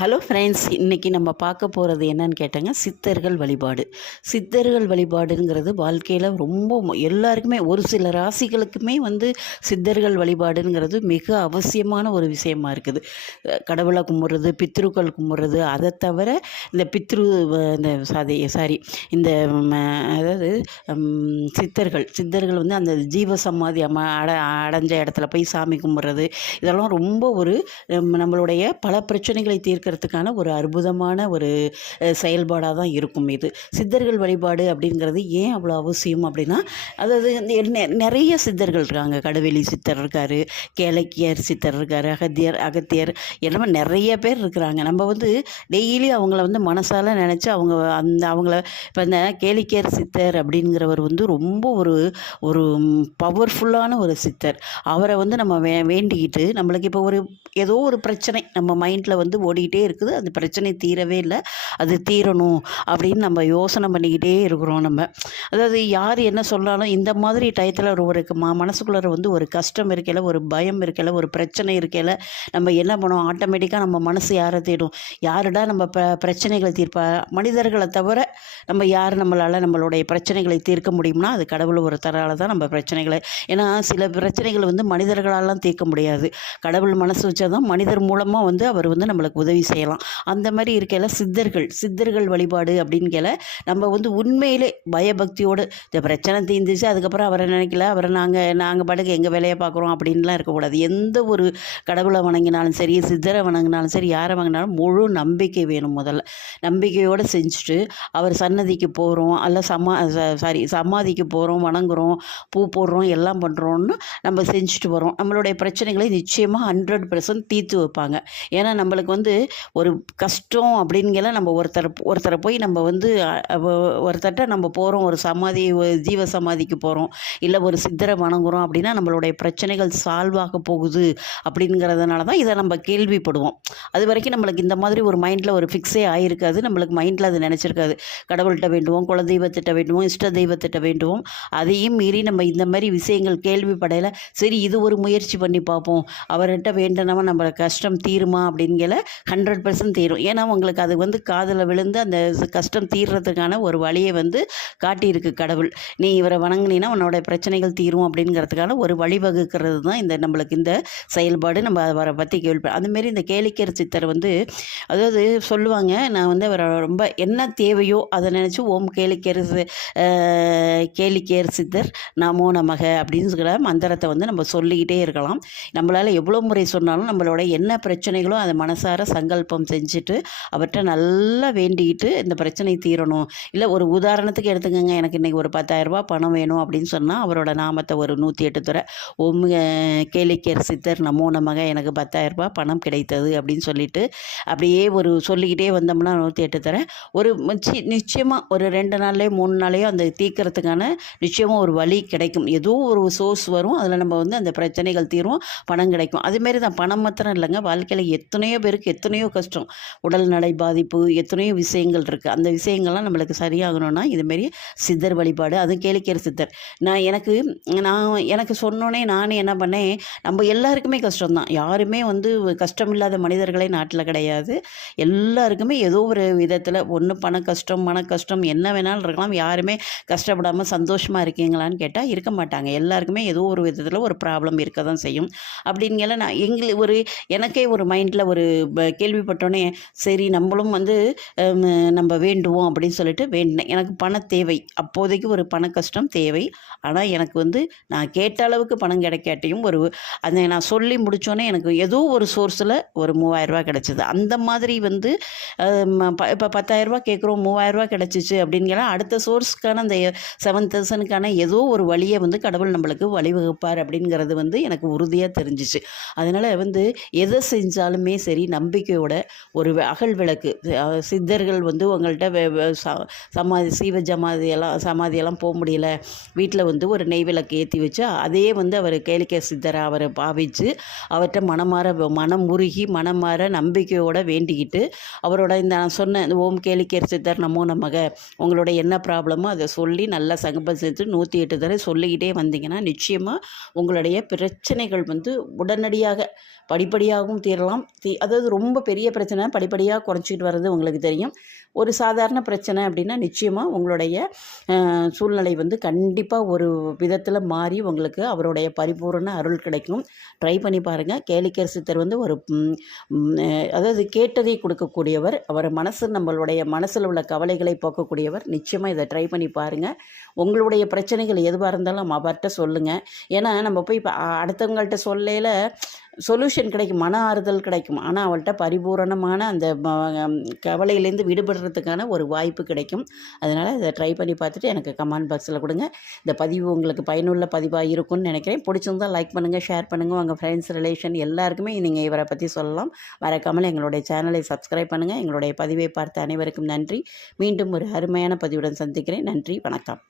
Hello friends, இன்றைக்கி நம்ம பார்க்க போகிறது என்னன்னு கேட்டாங்க, சித்தர்கள் வழிபாடு. சித்தர்கள் வழிபாடுங்கிறது வாழ்க்கையில் ரொம்ப எல்லாருக்குமே, ஒரு சில ராசிகளுக்குமே சித்தர்கள் வழிபாடுங்கிறது மிக அவசியமான ஒரு விஷயமா இருக்குது. கடவுளை கும்பிட்றது, பித்ருக்கள் கும்பிட்றது, அதை தவிர இந்த இந்த சாரி இந்த அதாவது சித்தர்கள் அந்த ஜீவ சமாதி அடைஞ்ச இடத்துல போய் சாமி கும்பிட்றது, இதெல்லாம் ரொம்ப ஒரு நம்மளுடைய பல பிரச்சனைகளை தீர்க்கறதுக்கான ஒரு அற்புதமான ஒரு செயல்பாடாக தான் இருக்கும் இது. சித்தர்கள் வழிபாடு அப்படிங்கிறது ஏன் அவ்வளோ அவசியம் அப்படின்னா, அதாவது நிறைய சித்தர்கள் இருக்காங்க. கடுவெளி சித்தர் இருக்கார், கேளக்கியர் சித்தர் இருக்கார், அகத்தியர் எல்லாமே நிறைய பேர் இருக்கிறாங்க. நம்ம டெய்லி அவங்கள மனசால நினச்சி அவங்கள இப்போ இந்த கேளிக்கையர் சித்தர் அப்படிங்கிறவர் ரொம்ப ஒரு பவர்ஃபுல்லான ஒரு சித்தர். அவரை நம்ம வேண்டிக்கிட்டு, நம்மளுக்கு இப்போ ஏதோ ஒரு பிரச்சனை நம்ம மைண்டில் ஓடிக்கிட்டே இருக்குது, அந்த பிரச்சனை தீரவே இல்லை, அது தீரணும் அப்படின்னு நம்ம யோசனை பண்ணிக்கிட்டே இருக்கிறோம். அதாவது யார் என்ன சொன்னாலும் இந்த மாதிரி டயத்தில் ஒரு மனசுக்குள்ளே ஒரு கஷ்டம் இருக்கையில், ஒரு பயம் இருக்கையில், ஒரு பிரச்சனை இருக்கையில் நம்ம என்ன பண்ணுவோம், ஆட்டோமேட்டிக்காக நம்ம மனசு யாரை தேடும், யாருடா நம்ம பிரச்சனைகளை தீர்ப்பா, மனிதர்களை தவிர நம்ம யார் நம்மளுடைய பிரச்சனைகளை தீர்க்க முடியும்னா அது கடவுள் ஒருத்தரால் தான் நம்ம பிரச்சனைகளை. ஏன்னா சில பிரச்சனைகள் மனிதர்களாலாம் தீர்க்க முடியாது, கடவுள் மனசு வச்சா தான் மனிதர் மூலமாக அவர் நம்மளுக்கு உதவி செய்யலாம். அந்த மாதிரி இருக்கையில் சித்தர்கள் வழிபாடு அப்படின்னு கேள நம்ம உண்மையிலே பயபக்தியோடு இந்த பிரச்சனை தீர்ந்துச்சு, அதுக்கப்புறம் அவரை நினைக்கல, அவரை நாங்கள் பாட்டுக்கு எங்கள் வேலையை பார்க்குறோம் அப்படின்லாம் இருக்கக்கூடாது. எந்த ஒரு கடவுளை வணங்கினாலும் சரி, சித்தரை வணங்கினாலும் சரி, யாரை வணங்கினாலும் முழு நம்பிக்கை வேணும். முதல்ல நம்பிக்கையோடு செஞ்சுட்டு அவர் சன்னதிக்கு போகிறோம், அல்ல சமாதிக்கு போகிறோம், வணங்குறோம், பூ போடுறோம், எல்லாம் பண்ணுறோன்னு நம்ம செஞ்சுட்டு வரோம். நம்மளுடைய பிரச்சனைகளை நிச்சயமாக 100% தீர்த்து வைப்பாங்க. ஏன்னா நம்மளுக்கு ஒரு கஷ்டம் அப்படிங்கிற நம்ம ஒருத்தரை போய் நம்ம ஒருத்தர்கிட்ட நம்ம போகிறோம், ஒரு ஜீவ சமாதிக்கு போகிறோம், இல்லை ஒரு சித்தரை வணங்குறோம் அப்படின்னா நம்மளுடைய பிரச்சனைகள் சால்வ் ஆக போகுது அப்படிங்கிறதுனால தான் இதை நம்ம கேள்விப்படுவோம். அது வரைக்கும் நம்மளுக்கு இந்த மாதிரி ஒரு மைண்டில் ஒரு ஃபிக்ஸே ஆகிருக்காது, நம்மளுக்கு மைண்டில் அது நினச்சிருக்காது. கடவுள்கிட்ட வேண்டுவோம், குல தெய்வத்திட்ட வேண்டுவோம், இஷ்ட தெய்வத்திட்ட வேண்டுவோம். அதையும் மீறி நம்ம இந்த மாதிரி விஷயங்கள் கேள்விப்படையில் சரி இது ஒரு முயற்சி பண்ணி பார்ப்போம், அவர்கிட்ட வேண்டனமா நம்ம கஷ்டம் தீருமா அப்படிங்கிற 100% தீரும். ஏன்னா உங்களுக்கு அது காதில் விழுந்து அந்த கஷ்டம் தீர்றதுக்கான ஒரு வழியை காட்டியிருக்கு கடவுள். நீ இவரை வணங்கினா உன்னோட பிரச்சனைகள் தீரும் அப்படிங்கிறதுக்கான ஒரு வழிவகுக்கிறது தான் நம்மளுக்கு இந்த செயல்பாடு. நம்ம அவரை பற்றி கேள்விப்போம். அதுமாரி இந்த கேளிக்கையர் சித்தர் அதாவது சொல்லுவாங்க, நான் அவரை ரொம்ப என்ன தேவையோ அதை நினச்சி ஓம் கேளிக்கையர் சித்தர் நமோ நமக அப்படின்னு சொல்கிற மந்திரத்தை நம்ம சொல்லிக்கிட்டே இருக்கலாம். நம்மளால் எவ்வளோ முறை சொன்னாலும் நம்மளோட என்ன பிரச்சனைகளோ அதை மனசார சங்கல்பம் செஞ்சுட்டு அவர்கிட்ட நல்லா வேண்டிக்கிட்டு இந்த பிரச்சனை தீரணும். இல்லை ஒரு உதாரணத்துக்கு எடுத்துக்கோங்க, எனக்கு இன்றைக்கி ஒரு 10,000 ரூபா பணம் வேணும் அப்படின்னு சொன்னால் அவரோட நாமத்தை ஒரு 108 தடவை ஓம் கேளிக்கையர் சித்தர் நமோ நமக எனக்கு 10,000 ரூபா பணம் கிடைத்தது அப்படின்னு சொல்லிட்டு அப்படியே சொல்லிக்கிட்டே வந்தோம்னா 108 தடவை ஒரு நிச்சயமாக ஒரு 2 நாள்லேயோ 3 நாளையோ அந்த தீர்க்கறதுக்கான நிச்சயமாக ஒரு வழி கிடைக்கும். ஏதோ ஒரு சோர்ஸ் வரும், அதில் நம்ம அந்த பிரச்சனைகள் தீரும், பணம் கிடைக்கும். அதுமாரி தான் பணம் மாத்திரம் இல்லைங்க, வாழ்க்கையில் எத்தனையோ பேருக்கு எத்தனையோ கஷ்டம், உடல்நடை பாதிப்பு, எத்தனையோ விஷயங்கள் இருக்குது. அந்த விஷயங்கள்லாம் நம்மளுக்கு சரியாகணும்னா இதுமாரி சித்தர் வழிபாடு, அது கேளிக்கையர் சித்தர். எனக்கு சொன்னோன்னே நானே என்ன பண்ணேன், நம்ம எல்லாருக்குமே கஷ்டம்தான், யாருமே கஷ்டம் இல்லாத மனிதர்களே நாட்டில் கிடையாது. எல்லாருக்குமே ஏதோ ஒரு விதத்தில் ஒன்று பண கஷ்டம், மன கஷ்டம், என்ன வேணாலும் இருக்கலாம். யாருமே கஷ்டப்படாமல் சந்தோஷமாக இருக்கீங்களான்னு கேட்டால் இருக்க மாட்டாங்க. எல்லாருக்குமே ஏதோ ஒரு விதத்தில் ஒரு ப்ராப்ளம் இருக்க தான் செய்யும். அப்படிங்கல நான் எனக்கே ஒரு மைண்டில் கேள்விப்பட்டோன்னே சரி நம்மளும் நம்ம வேண்டுவோம் அப்படின்னு சொல்லிட்டு வேண்டினேன். எனக்கு பண தேவை, அப்போதைக்கு ஒரு பண கஷ்டம் தேவை. ஆனால் எனக்கு நான் கேட்ட அளவுக்கு பணம் கிடைக்காட்டியும் அதை நான் சொல்லி முடித்தோன்னே எனக்கு ஏதோ ஒரு சோர்ஸில் ஒரு 3,000 ரூபா கிடச்சிது. அந்த மாதிரி இப்போ 10,000 ரூபா கேட்குறோம், 3,000 ரூபா கிடச்சிச்சு அப்படிங்கிற அடுத்த சோர்ஸ்க்கான அந்த 7,000க்கான ஏதோ ஒரு வழியை கடவுள் நம்மளுக்கு வழிவகுப்பார் அப்படிங்கிறது எனக்கு உறுதியாக தெரிஞ்சிச்சு. அதனால் எதை செஞ்சாலுமே சரி நம்பிக்கையோட ஒரு அகல் விளக்கு, சித்தர்கள் உங்கள்கிட்ட சமாதியெல்லாம் போக முடியல, வீட்டில் ஒரு நெய் விளக்கு ஏற்றி வச்சு அதே அவர் கேளிக்கை சித்தரை அவரை பாவிச்சு அவர்கிட்ட மனம் உருகி மனமாற நம்பிக்கையோட வேண்டிக்கிட்டு அவரோட நான் சொன்ன இந்த ஓம் கேளிக்கையர் சித்தர் நமோ நமக உங்களோட என்ன ப்ராப்ளமோ அதை சொல்லி நல்லா சங்கல்பம் செஞ்சு 108 தடவை சொல்லிக்கிட்டே வந்தீங்கன்னா நிச்சயமாக உங்களுடைய பிரச்சனைகள் உடனடியாக படிப்படியாகவும் தீரலாம். அதாவது ரொம்ப பெரிய பிரச்சனை படிப்படியாக குறைச்சிட்டு வர்றது உங்களுக்கு தெரியும். ஒரு சாதாரண பிரச்சனை அப்படின்னா நிச்சயமாக உங்களுடைய சூழ்நிலை வந்து கண்டிப்பாக ஒரு விதத்தில் மாறி உங்களுக்கு அவருடைய பரிபூரண அருள் கிடைக்கும். ட்ரை பண்ணி பாருங்கள். கேளிக்கர் சித்தர் வந்து ஒரு அதாவது கேட்டதை கொடுக்கக்கூடியவர். அவர் நம்மளுடைய மனசில் உள்ள கவலைகளை போக்கக்கூடியவர். நிச்சயமாக இதை ட்ரை பண்ணி பாருங்கள். உங்களுடைய பிரச்சனைகள் எதுவாக இருந்தாலும் அவர்கிட்ட சொல்லுங்கள். ஏன்னா நம்ம போய் இப்போ அடுத்தவங்கள்ட்ட சொல்லையில் சொல்யூஷன் கிடைக்கும், மன ஆறுதல் கிடைக்கும். ஆனால் அவள்கிட்ட பரிபூரணமான அந்த கவலையிலேருந்து விடுபடுறதுக்கான ஒரு வாய்ப்பு கிடைக்கும். அதனால் இதை ட்ரை பண்ணி பார்த்துட்டு எனக்கு கமெண்ட் பாக்ஸில் கொடுங்க. இந்த பதிவு உங்களுக்கு பயனுள்ள பதிவாக இருக்கும்னு நினைக்கிறேன். பிடிச்சிருந்தால் லைக் பண்ணுங்கள், ஷேர் பண்ணுங்கள். உங்கள் ஃப்ரெண்ட்ஸ், ரிலேஷன் எல்லாருக்குமே நீங்கள் இவரை பற்றி சொல்லலாம். மறக்காமல் எங்களுடைய சேனலை சப்ஸ்கிரைப் பண்ணுங்கள். எங்களுடைய பதிவை பார்த்த அனைவருக்கும் நன்றி. மீண்டும் ஒரு அருமையான பதிவுடன் சந்திக்கிறேன். நன்றி, வணக்கம்.